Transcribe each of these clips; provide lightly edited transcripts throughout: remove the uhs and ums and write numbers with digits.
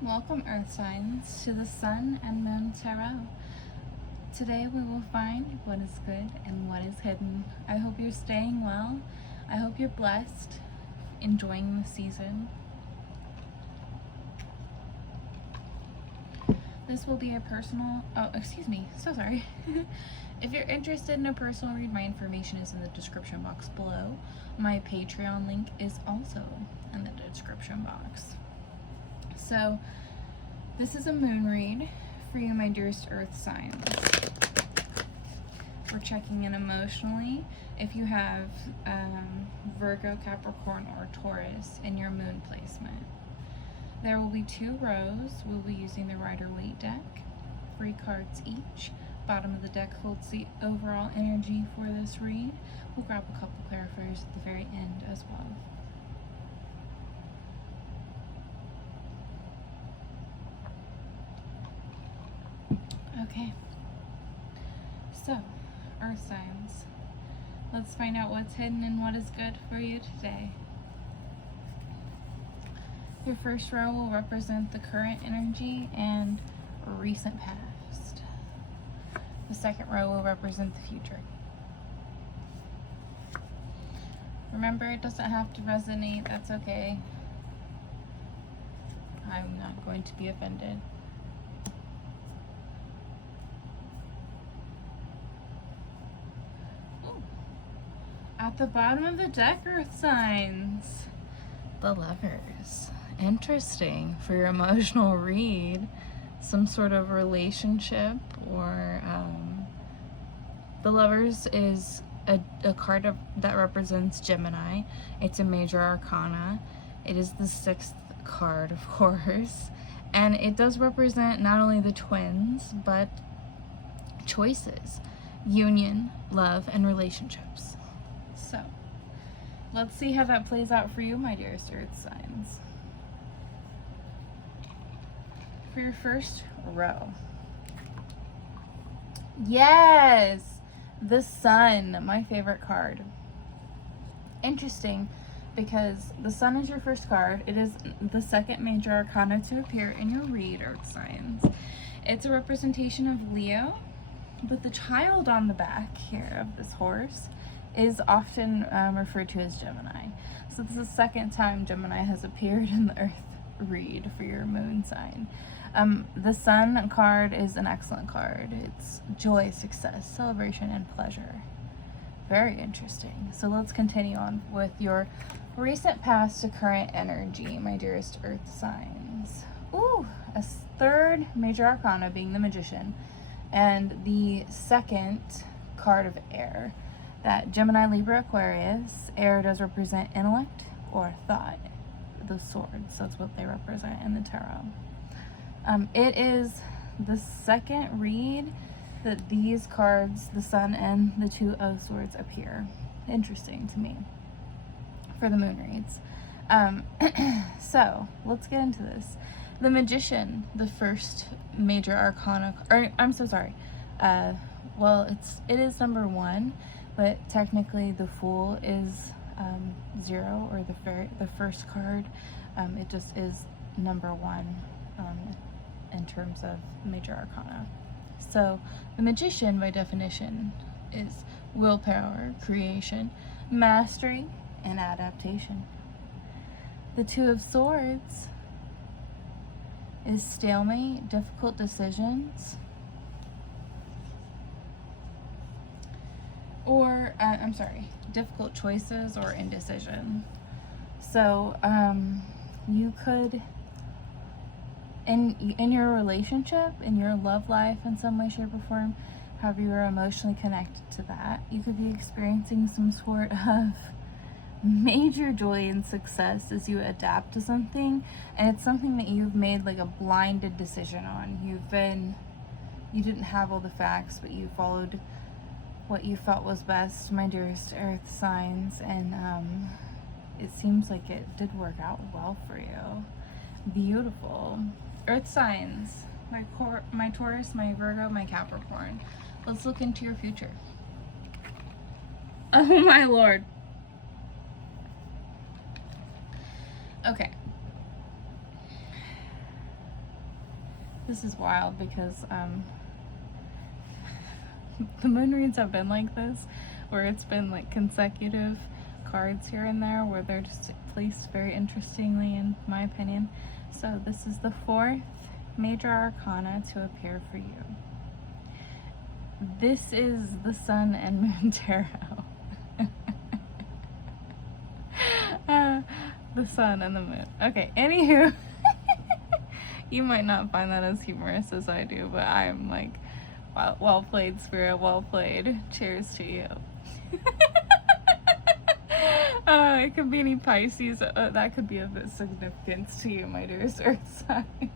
Welcome, Earth signs, to the Sun and Moon Tarot. Today we will find what is good and what is hidden. I hope you're staying well. I hope you're blessed, enjoying the season. This will be a personal, If you're interested in a personal read, my information is in the description box below. My Patreon link is also in the description box. So, this is a moon read for you, my dearest Earth signs. We're checking in emotionally. If you have Virgo, Capricorn, or Taurus in your moon placement. There will be 2 rows. We'll be using the Rider-Waite deck, 3 cards each. Bottom of the deck holds the overall energy for this read. We'll grab a couple clarifiers at the very end as well. Okay, so Earth signs, let's find out what's hidden and what is good for you today. Your first row will represent the current energy and recent past. The second row will represent the future. Remember, it doesn't have to resonate, that's okay. I'm not going to be offended. At the bottom of the deck, Earth signs, the Lovers. Interesting for your emotional read. Some sort of relationship or the Lovers is a card that represents Gemini. It's a major arcana. It is the 6th card, of course, and it does represent not only the twins but choices, union, love, and relationships. So, let's see how that plays out for you, my dearest Earth signs. For your first row. Yes! The Sun, my favorite card. Interesting, because the Sun is your first card. It is the 2nd major arcana to appear in your read, Earth signs. It's a representation of Leo, but the child on the back here of this horse is often referred to as Gemini. So this is the 2nd time Gemini has appeared in the Earth read for your moon sign. The Sun card is an excellent card. It's joy, success, celebration, and pleasure. Very interesting. So let's continue on with your recent past to current energy, my dearest Earth signs. Ooh, a 3rd major arcana being the Magician, and the 2nd card of air. That Gemini, Libra, Aquarius. Air does represent intellect or thought. The swords, that's what they represent in the tarot. It is the 2nd read that these cards, the Sun and the 2 of Swords, appear. Interesting to me for the moon reads. So let's get into this. The Magician, the 1st major arcana, or I'm so sorry. Well, it is number 1. But technically the Fool is 0, or the first card. It just is number 1 in terms of major arcana. So the Magician, by definition, is willpower, creation, mastery, and adaptation. The 2 of Swords is stalemate, difficult decisions, or difficult choices or indecision. So you could, in your relationship, in your love life, in some way, shape, or form, however you are emotionally connected to that, you could be experiencing some sort of major joy and success as you adapt to something, and it's something that you've made like a blinded decision on. You didn't have all the facts, but you followed what you felt was best, my dearest Earth signs, and it seems like it did work out well for you. Beautiful. Earth signs, my Taurus, my Virgo, my Capricorn. Let's look into your future. Oh my Lord. Okay. This is wild because the moon reads have been like this, where it's been like consecutive cards here and there where they're just placed very interestingly, in my opinion. So this is the 4th major arcana to appear for you. This is the Sun and Moon Tarot. The Sun and the Moon. Okay, anywho. You might not find that as humorous as I do, but I'm like, well played, Spirit, well played. Cheers to you. It could be any Pisces. That could be of significance to you, my dearest Earth signs.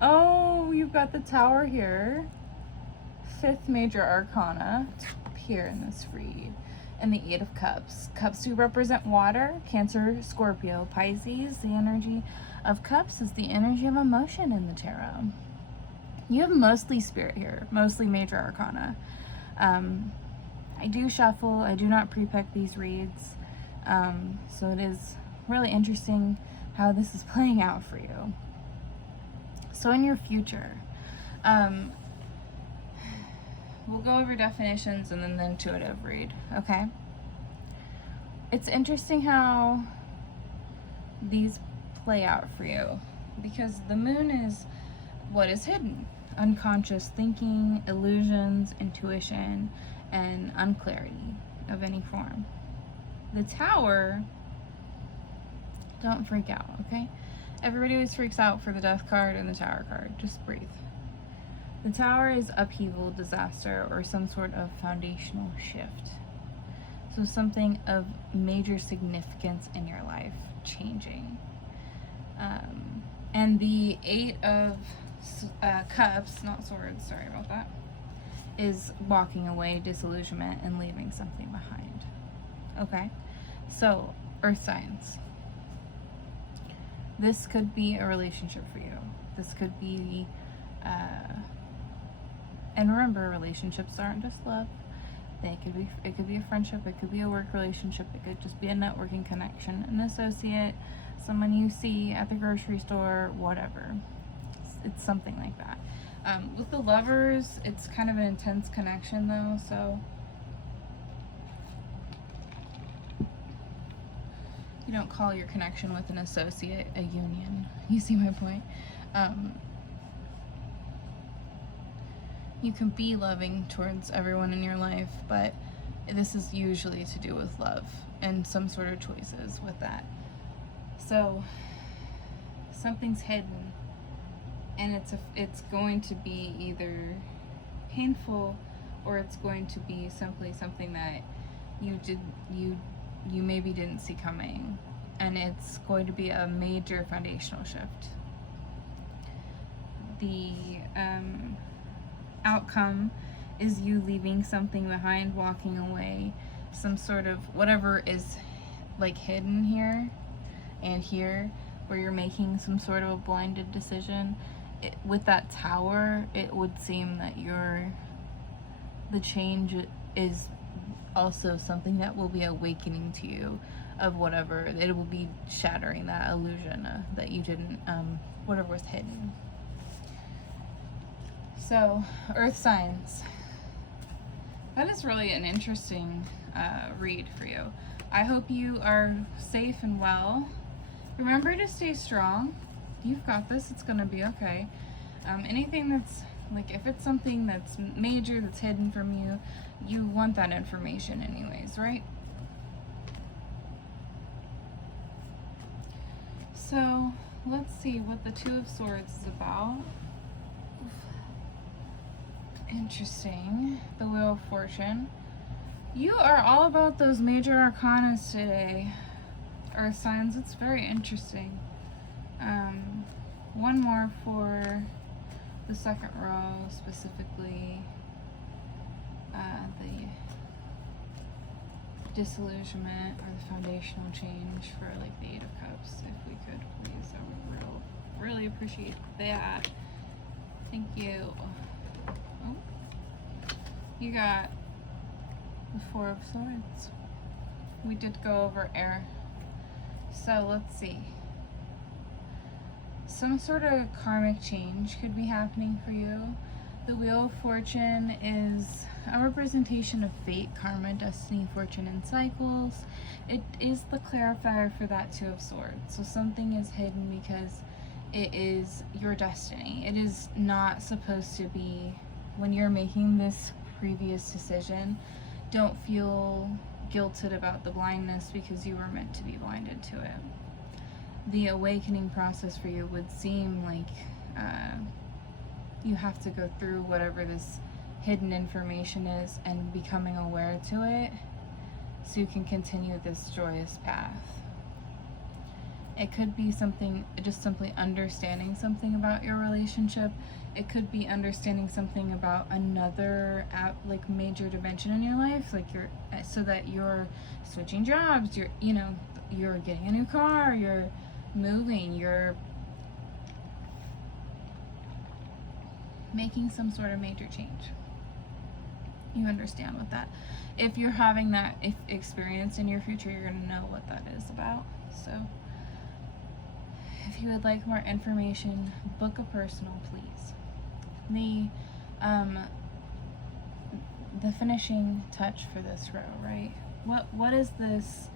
Oh, you've got the Tower here. 5th major arcana to appear in this read. And the 8 of Cups. Cups do represent water, Cancer, Scorpio, Pisces. The energy of Cups is the energy of emotion in the tarot. You have mostly Spirit here, mostly major arcana. I do shuffle, I do not pre-pick these reads. So it is really interesting how this is playing out for you. So in your future, we'll go over definitions and then the intuitive read, okay? It's interesting how these play out for you, because the moon is what is hidden. Unconscious thinking, illusions, intuition, and unclarity of any form. The Tower, don't freak out, okay? Everybody always freaks out for the Death card and the Tower card. Just breathe. The Tower is upheaval, disaster, or some sort of foundational shift. So something of major significance in your life changing. And the 8 of Cups, not swords, sorry about that, is walking away, disillusionment, and leaving something behind. Okay? So, Earth signs. This could be a relationship for you. This could be, and remember, relationships aren't just love. It could be a friendship, it could be a work relationship, it could just be a networking connection, an associate, someone you see at the grocery store, whatever. It's something like that. With the Lovers, it's kind of an intense connection though, so you don't call your connection with an associate a union. You see my point? You can be loving towards everyone in your life, but this is usually to do with love and some sort of choices with that. So something's hidden, and it's going to be either painful or it's going to be simply something that you maybe didn't see coming, and it's going to be a major foundational shift. The outcome is you leaving something behind, walking away, some sort of whatever is like hidden here and here, where you're making some sort of a blinded decision. With that Tower, it would seem that the change is also something that will be awakening to you of whatever. It will be shattering that illusion that you didn't, whatever was hidden. So, Earth signs. That is really an interesting read for you. I hope you are safe and well. Remember to stay strong. You've got this. It's going to be okay. Anything that's, like, if it's something that's major, that's hidden from you, you want that information anyways, right? So, let's see what the Two of Swords is about. Interesting. The Wheel of Fortune. You are all about those major arcanas today, Earth signs. It's very interesting. One more for the second row, specifically the disillusionment or the foundational change for like the 8 of Cups, if we could please. I would really appreciate that. Thank you. Oh. You got the 4 of Swords. We did go over air. So let's see. some sort of karmic change could be happening for you. The Wheel of Fortune is a representation of fate, karma, destiny, fortune, and cycles. It is the clarifier for that Two of Swords. So something is hidden because it is your destiny. It is not supposed to be, when you're making this previous decision, don't feel guilted about the blindness because you were meant to be blinded to it. The awakening process for you would seem like you have to go through whatever this hidden information is and becoming aware to it so you can continue this joyous path. It could be something, just simply understanding something about your relationship. It could be understanding something about another like major dimension in your life, like so that you're switching jobs, you're getting a new car, you're moving, you're making some sort of major change. You understand what that, if you're having that experience in your future, you're going to know what that is about. So if you would like more information, book a personal, please. The finishing touch for this row, right? What is this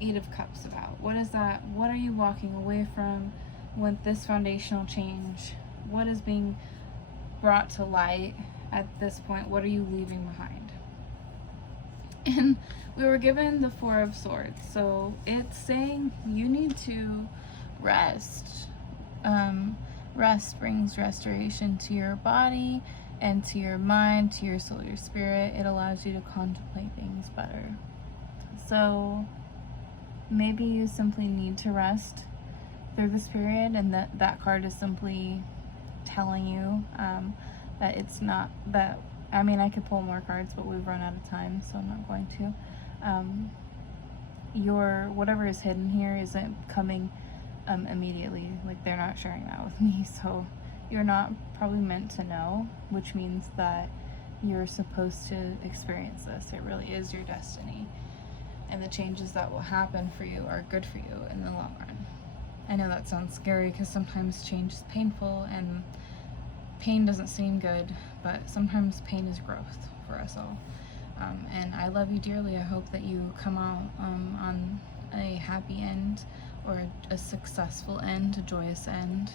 Eight of Cups about? What is that? What are you walking away from with this foundational change? What is being brought to light at this point? What are you leaving behind? And we were given the Four of Swords, so it's saying you need to rest. Rest brings restoration to your body and to your mind, to your soul, your spirit. It allows you to contemplate things better. So maybe you simply need to rest through this period, and that card is simply telling you that it's not that. I mean, I could pull more cards, but we've run out of time, so I'm not going to. Your whatever is hidden here isn't coming immediately. Like, they're not sharing that with me, so you're not probably meant to know, which means that you're supposed to experience this. It really is your destiny, and the changes that will happen for you are good for you in the long run. I know that sounds scary because sometimes change is painful and pain doesn't seem good, but sometimes pain is growth for us all. And I love you dearly. I hope that you come out on a happy end, or a successful end, a joyous end,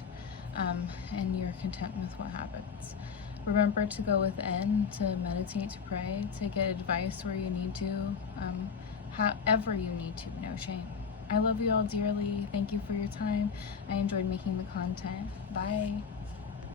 and you're content with what happens. Remember to go within, to meditate, to pray, to get advice where you need to, however you need to, no shame. I love you all dearly. Thank you for your time. I enjoyed making the content. Bye.